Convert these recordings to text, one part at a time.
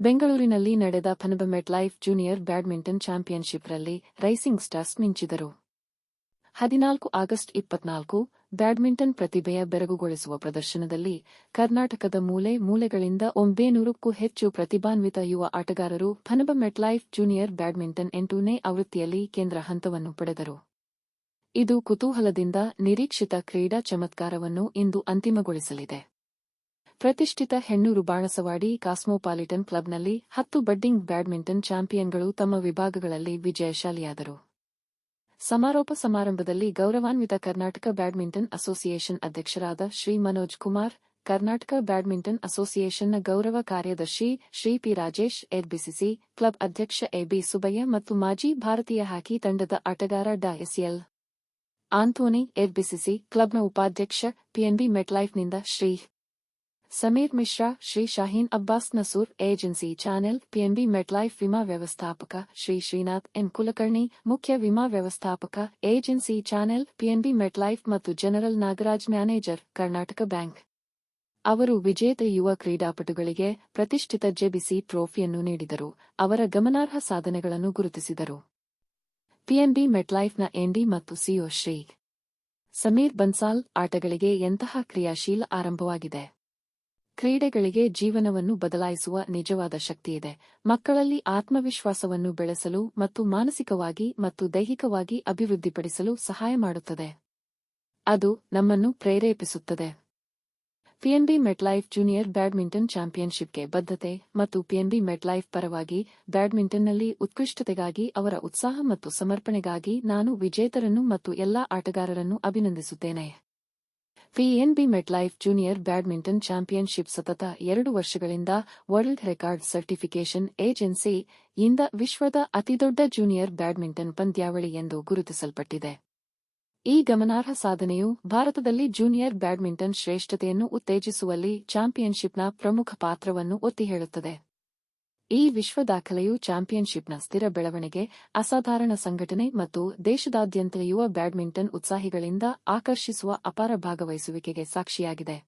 ಬೆಂಗಳೂರಿನಲ್ಲಿ ನಡೆದ PNB MetLife junior badminton ಚಾಂಪಿಯನ್ಶಿಪ್ನಲ್ಲಿ ರೈಸಿಂಗ್ ಸ್ಟಾರ್ಸ್ ಮಿಂಚಿದರು. ಹದಿನಾಲ್ಕು ಆಗಸ್ಟ್ ಇಪ್ಪತ್ನಾಲ್ಕು, ಬ್ಯಾಡ್ಮಿಂಟನ್ ಪ್ರತಿಭೆಯ ಬೆರಗುಗೊಳಿಸುವ ಪ್ರದರ್ಶನದಲ್ಲಿ ಕರ್ನಾಟಕದ ಮೂಲೆ ಮೂಲೆಗಳಿಂದ ಒಂಬೇನೂರಕ್ಕೂ ಹೆಚ್ಚು ಪ್ರತಿಭಾನ್ವಿತ ಯುವ ಆಟಗಾರರು ಫನಬಮೆಟ್ ಲೈಫ್ ಜೂನಿಯರ್ ಬ್ಯಾಡ್ಮಿಂಟನ್ ಎಂಟನೇ ಆವೃತ್ತಿಯಲ್ಲಿ ಕೇಂದ್ರ ಹಂತವನ್ನು ಪಡೆದರು. ಇದು ಕುತೂಹಲದಿಂದ ನಿರೀಕ್ಷಿತ ಕ್ರೀಡಾ ಚಮತ್ಕಾರವನ್ನು ಇಂದು ಅಂತಿಮಗೊಳಿಸಲಿದೆ. ಪ್ರತಿಷ್ಠಿತ ಹೆಣ್ಣೂರು ಬಾಣಸವಾಡಿ ಕಾಸ್ಮೋಪಾಲಿಟನ್ ಕ್ಲಬ್ನಲ್ಲಿ ಹತ್ತು ಬಡ್ಡಿಂಗ್ ಬ್ಯಾಡ್ಮಿಂಟನ್ ಚಾಂಪಿಯನ್ಗಳು ತಮ್ಮ ವಿಭಾಗಗಳಲ್ಲಿ ವಿಜಯಶಾಲಿಯಾದರು. ಸಮಾರೋಪ ಸಮಾರಂಭದಲ್ಲಿ ಗೌರವಾನ್ವಿತ ಕರ್ನಾಟಕ ಬ್ಯಾಡ್ಮಿಂಟನ್ ಅಸೋಸಿಯೇಷನ್ ಅಧ್ಯಕ್ಷರಾದ ಶ್ರೀ ಮನೋಜ್ ಕುಮಾರ್, ಕರ್ನಾಟಕ ಬ್ಯಾಡ್ಮಿಂಟನ್ ಅಸೋಸಿಯೇಷನ್ನ ಗೌರವ ಕಾರ್ಯದರ್ಶಿ Shri P Rajesh, RBCC club ಅಧ್ಯಕ್ಷ ಎಬಿ ಸುಬಯ್ಯ ಮತ್ತು ಮಾಜಿ ಭಾರತೀಯ ಹಾಕಿ ತಂಡದ ಆಟಗಾರ ಡಾ ಎಸ್ಎಲ್ ಆಂಥೋನಿ, ಎರ್ಬಿಸಿಸಿ ಕ್ಲಬ್ನ ಉಪಾಧ್ಯಕ್ಷ PNB ಮೆಟ್ಲೈಫ್ನಿಂದ Shri Sameer Mishra Shri Shaheen Abbas Nasoor agency channel PNB MetLife ವಿಮಾ ವ್ಯವಸ್ಥಾಪಕ ಶ್ರೀ ಶ್ರೀನಾಥ್ ಎನ್ ಕುಲಕರ್ಣಿ ಮುಖ್ಯ ವಿಮಾ ವ್ಯವಸ್ಥಾಪಕ ಏಜೆನ್ಸಿ ಚಾನೆಲ್ ಪಿಎನ್ಬಿ ಮೆಟ್ಲೈಫ್ ಮತ್ತು general Nagaraj manager Karnataka bank ಅವರು ವಿಜೇತ ಯುವ ಕ್ರೀಡಾಪಟುಗಳಿಗೆ ಪ್ರತಿಷ್ಠಿತ ಜೆಬಿಸಿ ಟ್ರೋಫಿಯನ್ನು ನೀಡಿದರು. ಅವರ ಗಮನಾರ್ಹ ಸಾಧನೆಗಳನ್ನು ಗುರುತಿಸಿದರು. ಪಿಎನ್ಬಿ ಮೆಟ್ಲೈಫ್ನ ಎಂಡಿ ಮತ್ತು ಸಿಒ ಶ್ರೀ. ಸಮೀರ್ ಬನ್ಸಾಲ್ ಆಟಗಳಿಗೆ ಎಂತಹ ಕ್ರಿಯಾಶೀಲ ಆರಂಭವಾಗಿದೆ? ಕ್ರೀಡೆಗಳಿಗೆ ಜೀವನವನ್ನು ಬದಲಾಯಿಸುವ ನಿಜವಾದ ಶಕ್ತಿಯಿದೆ. ಮಕ್ಕಳಲ್ಲಿ ಆತ್ಮವಿಶ್ವಾಸವನ್ನು ಬೆಳೆಸಲು ಮತ್ತು ಮಾನಸಿಕವಾಗಿ ಮತ್ತು ದೈಹಿಕವಾಗಿ ಅಭಿವೃದ್ಧಿಪಡಿಸಲು ಸಹಾಯ ಮಾಡುತ್ತದೆ. ಅದು ನಮ್ಮನ್ನು ಪ್ರೇರೇಪಿಸುತ್ತದೆ. ಪಿಎನ್ಬಿ ಮೆಟ್ಲೈಫ್ ಜೂನಿಯರ್ ಬ್ಯಾಡ್ಮಿಂಟನ್ ಚಾಂಪಿಯನ್ಶಿಪ್ಗೆ ಬದ್ಧತೆ ಮತ್ತು ಪಿಎನ್ಬಿ ಮೆಟ್ಲೈಫ್ ಪರವಾಗಿ ಬ್ಯಾಡ್ಮಿಂಟನ್ನಲ್ಲಿ ಉತ್ಕೃಷ್ಟತೆಗಾಗಿ ಅವರ ಉತ್ಸಾಹ ಮತ್ತು ಸಮರ್ಪಣೆಗಾಗಿ ನಾನು ವಿಜೇತರನ್ನು ಮತ್ತು ಎಲ್ಲಾ ಆಟಗಾರರನ್ನು ಅಭಿನಂದಿಸುತ್ತೇನೆ. PNB MetLife junior badminton championship ಸತತ ಎರಡು ವರ್ಷಗಳಿಂದ ವರ್ಲ್ಡ್ ರೆಕಾರ್ಡ್ ಸರ್ಟಿಫಿಕೇಷನ್ ಏಜೆನ್ಸಿ ಇಂದ ವಿಶ್ವದ ಅತಿದೊಡ್ಡ ಜೂನಿಯರ್ ಬ್ಯಾಡ್ಮಿಂಟನ್ ಪಂದ್ಯಾವಳಿ ಎಂದು ಗುರುತಿಸಲ್ಪಟ್ಟಿದೆ. ಈ ಗಮನಾರ್ಹ ಸಾಧನೆಯು ಭಾರತದಲ್ಲಿ ಜೂನಿಯರ್ ಬ್ಯಾಡ್ಮಿಂಟನ್ ಶ್ರೇಷ್ಠತೆಯನ್ನು ಉತ್ತೇಜಿಸುವಲ್ಲಿ ಚಾಂಪಿಯನ್ಶಿಪ್ನ ಪ್ರಮುಖ ಪಾತ್ರವನ್ನು ಒತ್ತಿ ಹೇಳುತ್ತದೆ ಈ ವಿಶ್ವ ದಾಖಲೆಯು ಚಾಂಪಿಯನ್ಶಿಪ್ನ ಸ್ಥಿರ ಬೆಳವಣಿಗೆ, ಅಸಾಧಾರಣ ಸಂಘಟನೆ ಮತ್ತು ದೇಶದಾದ್ಯಂತ ಯುವ ಬ್ಯಾಡ್ಮಿಂಟನ್ ಉತ್ಸಾಹಿಗಳಿಂದ ಆಕರ್ಷಿಸುವ ಅಪಾರ ಭಾಗವಹಿಸುವಿಕೆಗೆ ಸಾಕ್ಷಿಯಾಗಿದೆ.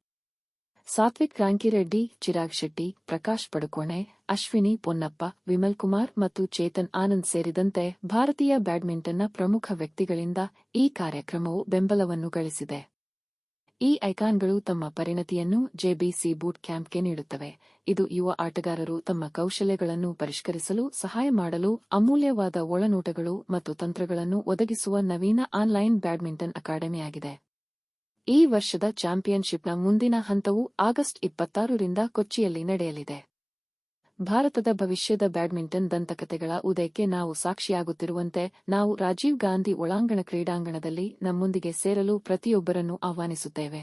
ಸಾತ್ವಿಕ್ ರಾಂಕಿರೆಡ್ಡಿ, ಚಿರಾಗ್ ಶೆಟ್ಟಿ, ಪ್ರಕಾಶ್ ಪಡುಕೋಣೆ, ಅಶ್ವಿನಿ ಪೊನ್ನಪ್ಪ, ವಿಮಲ್ ಕುಮಾರ್ ಮತ್ತು ಚೇತನ್ ಆನಂದ್ ಸೇರಿದಂತೆ ಭಾರತೀಯ ಬ್ಯಾಡ್ಮಿಂಟನ್ನ ಪ್ರಮುಖ ವ್ಯಕ್ತಿಗಳಿಂದ ಈ ಕಾರ್ಯಕ್ರಮವು ಬೆಂಬಲವನ್ನು ಗಳಿಸಿದೆ. ಈ ಐಕಾನ್ಗಳು ತಮ್ಮ ಪರಿಣತಿಯನ್ನು ಜೆಬಿಸಿ ಬೂಟ್ ಕ್ಯಾಂಪ್ಗೆ ನೀಡುತ್ತವೆ. ಇದು ಯುವ ಆಟಗಾರರು ತಮ್ಮ ಕೌಶಲ್ಯಗಳನ್ನು ಪರಿಷ್ಕರಿಸಲು, ಸಹಾಯ ಮಾಡಲು, ಅಮೂಲ್ಯವಾದ ಒಳನೋಟಗಳು ಮತ್ತು ತಂತ್ರಗಳನ್ನು ಒದಗಿಸುವ ನವೀನ ಆನ್ಲೈನ್ ಬ್ಯಾಡ್ಮಿಂಟನ್ ಅಕಾಡೆಮಿಯಾಗಿದೆ. ಈ ವರ್ಷದ ಚಾಂಪಿಯನ್ಶಿಪ್ನ ಮುಂದಿನ ಹಂತವು ಆಗಸ್ಟ್ ಇಪ್ಪತ್ತಾರರಿಂದ ಕೊಚ್ಚಿಯಲ್ಲಿ ನಡೆಯಲಿದೆ. ಭಾರತದ ಭವಿಷ್ಯದ ಬ್ಯಾಡ್ಮಿಂಟನ್ ದಂತಕಥೆಗಳ ಉದಯಕ್ಕೆ ನಾವು ಸಾಕ್ಷಿಯಾಗುತ್ತಿರುವಂತೆ, ನಾವು ರಾಜೀವ್ ಗಾಂಧಿ ಒಳಾಂಗಣ ಕ್ರೀಡಾಂಗಣದಲ್ಲಿ ನಮ್ಮೊಂದಿಗೆ ಸೇರಲು ಪ್ರತಿಯೊಬ್ಬರನ್ನು ಆಹ್ವಾನಿಸುತ್ತೇವೆ.